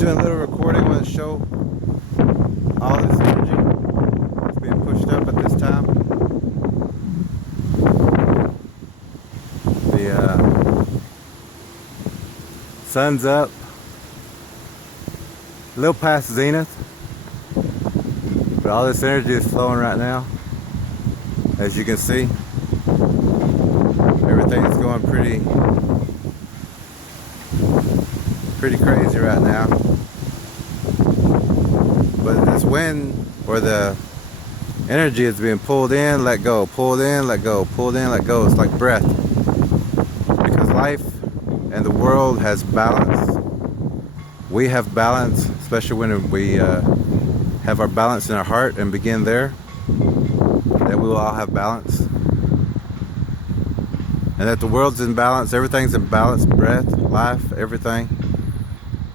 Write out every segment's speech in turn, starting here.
doing a little recording. I want to show all this energy that's being pushed up at this time. The sun's up, a little past zenith, but all this energy is flowing right now. As you can see, everything is going pretty crazy right now. But this wind, or the energy, is being pulled in, let go, pulled in, let go, pulled in, let go. It's like breath. Because life and the world has balance. We have balance, especially when we have our balance in our heart and begin there. That we will all have balance. And that the world's in balance, everything's in balance, breath, life, everything.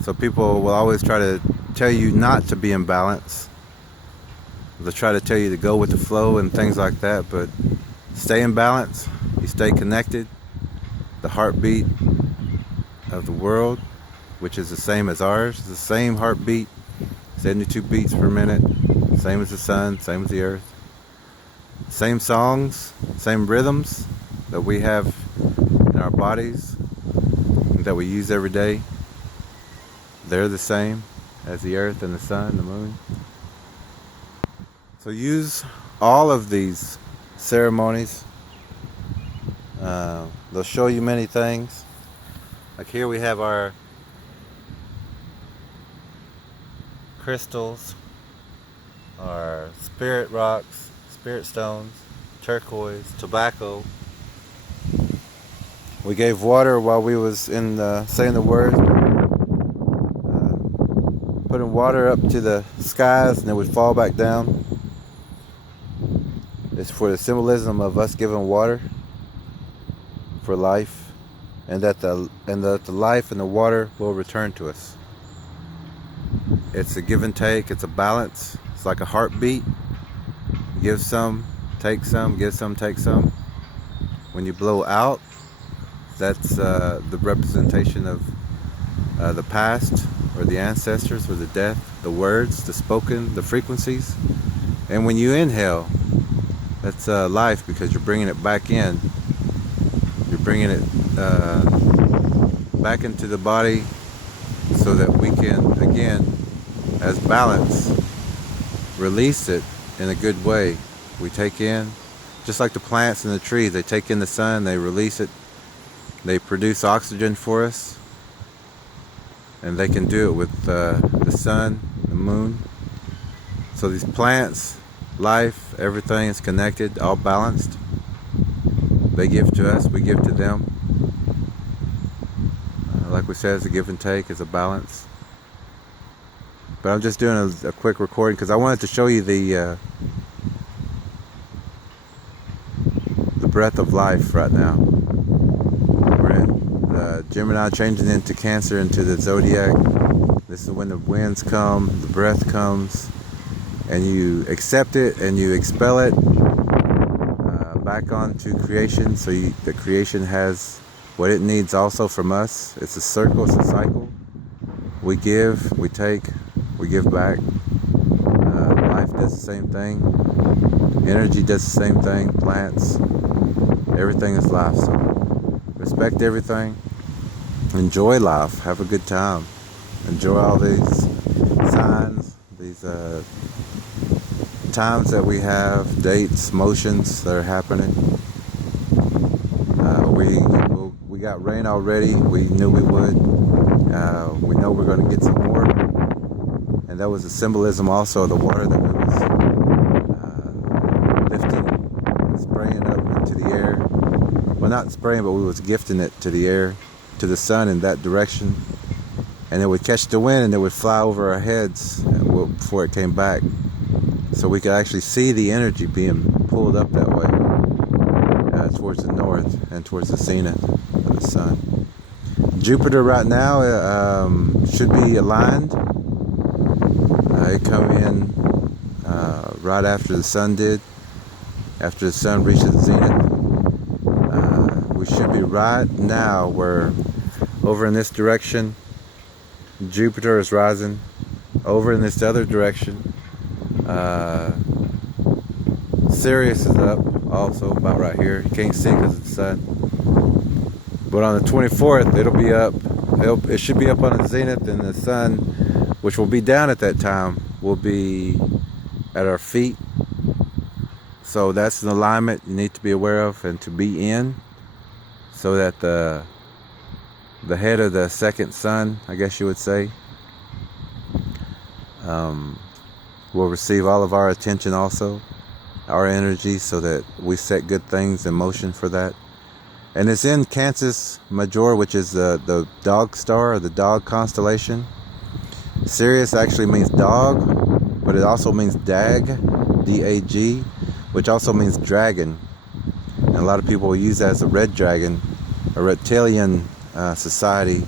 So people will always try to tell you not to be in balance. They'll try to tell you to go with the flow and things like that, but stay in balance, you stay connected. The heartbeat of the world, which is the same as ours, is the same heartbeat, 72 beats per minute, same as the sun, same as the earth. Same songs, same rhythms that we have in our bodies that we use every day. They're the same as the earth and the sun and the moon. So use all of these ceremonies. They'll show you many things. Like here we have our crystals, our spirit rocks, spirit stones, turquoise, tobacco. We gave water while we was in saying the words. Putting water up to the skies and it would fall back down. It's for the symbolism of us giving water for life, and that the life and the water will return to us. It's a give and take. It's a balance. It's like a heartbeat. Give some, take some, give some, take some. When you blow out, that's the representation of the past, or the ancestors, or the death, the words, the spoken, the frequencies. And when you inhale, that's life, because you're bringing it back in. You're bringing it back into the body so that we can, again, as balance, release it in a good way. We take in, just like the plants and the trees, they take in the sun, they release it, they produce oxygen for us. And they can do it with the sun, the moon. So these plants, life, everything is connected, all balanced. They give to us, we give to them. Like we said, it's a give and take, it's a balance. But I'm just doing a quick recording because I wanted to show you the breath of life right now. We're in Gemini, changing into Cancer, into the zodiac. This is when the winds come, the breath comes, and you accept it and you expel it back onto creation. So the creation has what it needs also from us. It's a circle, it's a cycle. We give, we take, we give back. Life does the same thing. Energy does the same thing. Plants, everything is life. So respect everything. Enjoy life. Have a good time. Enjoy all these signs, these times that we have, dates, motions that are happening. We got rain already. We knew we would. We know we're going to get some more. And that was a symbolism also of the water that we was lifting, spraying up into the air. Well, not spraying, but we was gifting it to the air, to the sun in that direction. And it would catch the wind and it would fly over our heads before it came back. So we could actually see the energy being pulled up that way towards the north and towards the zenith of the sun. Jupiter right now should be aligned. It come in right after the sun did. After the sun reaches the zenith. We should be right now, we're over in this direction. Jupiter is rising over in this other direction. Sirius is up also about right here. You can't see because of the sun. But on the 24th, it'll be up. It should be up on the zenith, and the sun, which will be down at that time, will be at our feet. So that's an alignment you need to be aware of and to be in, so that the head of the second sun, I guess you would say, will receive all of our attention also, our energy, so that we set good things in motion for that. And it's in Canis Major, which is the dog star, or the dog constellation. Sirius actually means dog, but it also means dag, D-A-G, which also means dragon. And a lot of people will use that as a red dragon, a reptilian society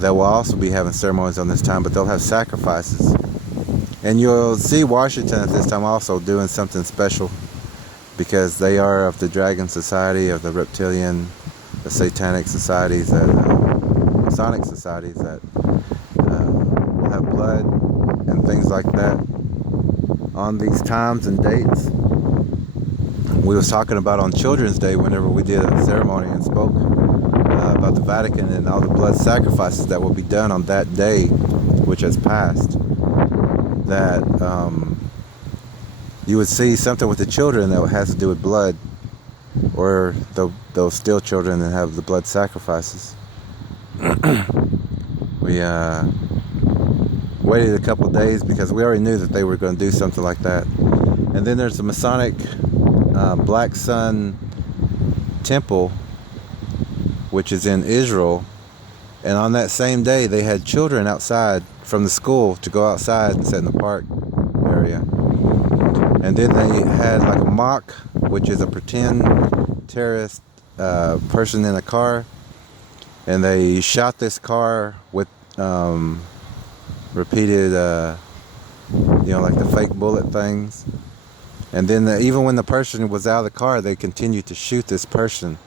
that will also be having ceremonies on this time, but they'll have sacrifices. And you'll see Washington at this time also doing something special, because they are of the dragon society, of the reptilian, the satanic societies, that Masonic societies that will have blood and things like that on these times and dates. We was talking about on Children's Day, whenever we did a ceremony and spoke about the Vatican and all the blood sacrifices that will be done on that day, which has passed, that you would see something with the children that has to do with blood, or those still children that have the blood sacrifices. We waited a couple of days because we already knew that they were going to do something like that. And then there's the Masonic Black Sun Temple, which is in Israel. And on that same day, they had children outside from the school to go outside and sit in the park area. And then they had like a mock, which is a pretend terrorist person in a car. And they shot this car with repeated, like the fake bullet things. And then even when the person was out of the car, they continued to shoot this person.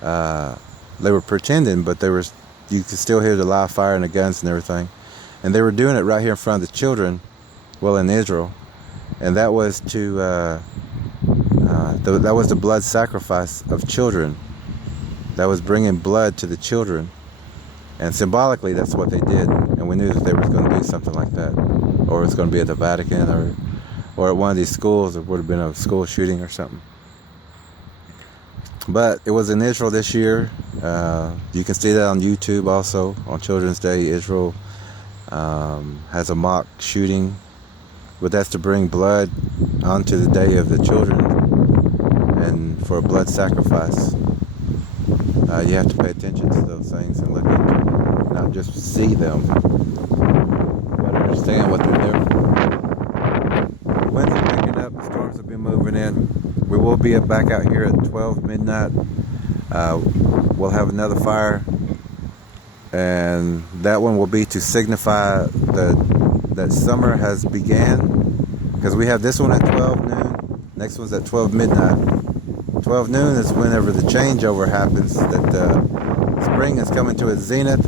They were pretending, but you could still hear the live fire and the guns and everything. And they were doing it right here in front of the children, in Israel. And that was that was the blood sacrifice of children. That was bringing blood to the children. And symbolically, that's what they did. And we knew that they were going to do something like that. Or it was going to be at the Vatican, or at one of these schools. It would have been a school shooting or something. But it was in Israel this year. You can see that on YouTube also. On Children's Day, Israel has a mock shooting. But that's to bring blood onto the day of the children, and for a blood sacrifice. You have to pay attention to those things and look into them, not just see them, but understand what they're doing. The winds are picking up, the storms have been moving in. We will be back out here at 12 midnight. We'll have another fire, and that one will be to signify that summer has began, because we have this one at 12 noon, next one's at 12 midnight. 12 noon is whenever the changeover happens, that spring is coming to its zenith,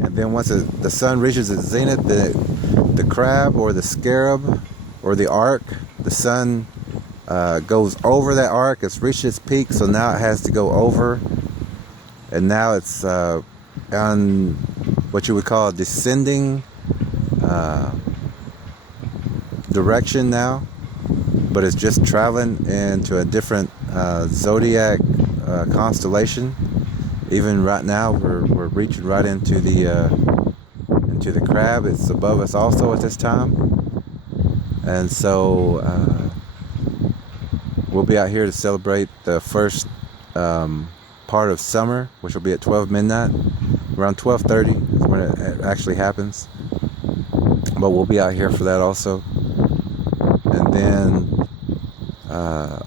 and then once the sun reaches its zenith, the crab or the scarab or the arc, the sun goes over that arc. It's reached its peak, so now it has to go over, and now it's on what you would call a descending direction now, but it's just traveling into a different zodiac constellation. Even right now, we're reaching right into the crab. It's above us also at this time, and so we'll be out here to celebrate the first part of summer, which will be at 12 midnight. Around 12:30 is when it actually happens, but we'll be out here for that also. And then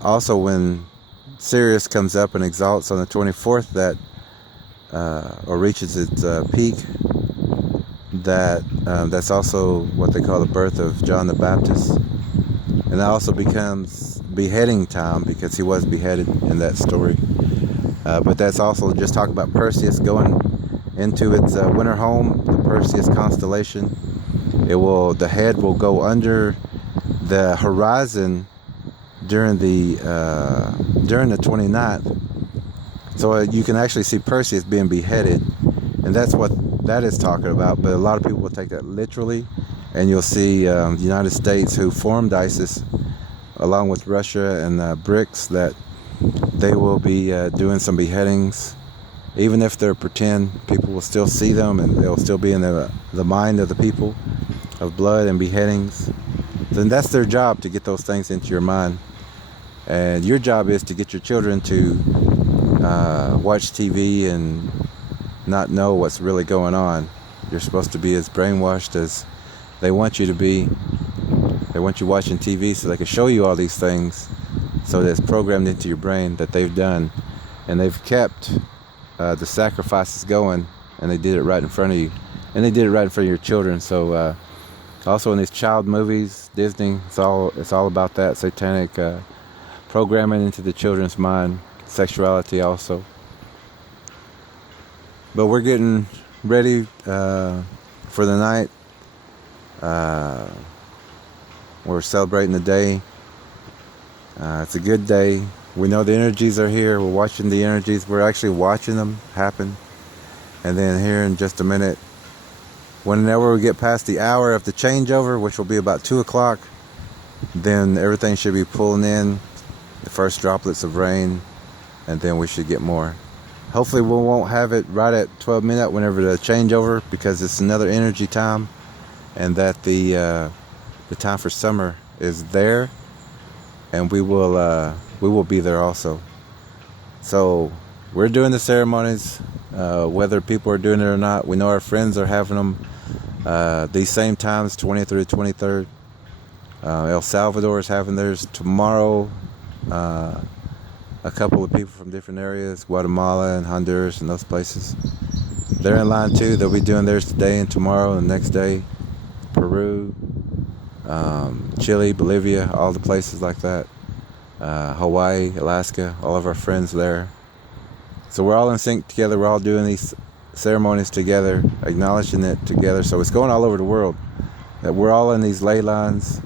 also when Sirius comes up and exalts on the 24th, that or reaches its peak, that's also what they call the birth of John the Baptist, and that also becomes beheading time, because he was beheaded in that story. But that's also just talking about Perseus going into its winter home, the Perseus constellation. The head will go under the horizon during the 29th, so you can actually see Perseus being beheaded, and that's what that is talking about. But a lot of people will take that literally, and you'll see the United States, who formed ISIS along with Russia and BRICS, that they will be doing some beheadings. Even if they're pretend, people will still see them, and they'll still be in the mind of the people, of blood and beheadings. Then that's their job, to get those things into your mind. And your job is to get your children to watch TV and not know what's really going on. You're supposed to be as brainwashed as they want you to be. They want you watching TV so they can show you all these things, so that it's programmed into your brain that they've done. And they've kept the sacrifices going, and they did it right in front of you. And they did it right in front of your children. So also in these child movies, Disney, it's all about that satanic programming into the children's mind, sexuality also. But we're getting ready for the night. We're celebrating the day. It's a good day. We know the energies are here. We're watching the energies. We're actually watching them happen. And then here in just a minute, whenever we get past the hour of the changeover, which will be about 2 o'clock, then everything should be pulling in the first droplets of rain, and then we should get more. Hopefully we won't have it right at 12 midnight whenever the changeover, because it's another energy time, and that the time for summer is there, and we will be there also. So we're doing the ceremonies, whether people are doing it or not. We know our friends are having them these same times, 20th through the 23rd. El Salvador is having theirs tomorrow. A couple of people from different areas, Guatemala and Honduras and those places, they're in line too. They'll be doing theirs today and tomorrow and the next day. Peru, Chile, Bolivia, all the places like that. Hawaii, Alaska, all of our friends there. So we're all in sync together. We're all doing these ceremonies together, acknowledging it together. So it's going all over the world. That we're all in these ley lines.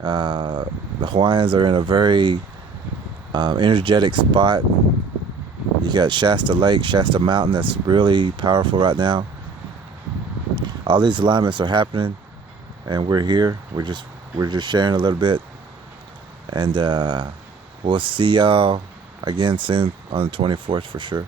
The Hawaiians are in a very energetic spot. You got Shasta Lake, Shasta Mountain, that's really powerful right now. All these alignments are happening, and we're here. We're just sharing a little bit, and we'll see y'all again soon on the 24th for sure.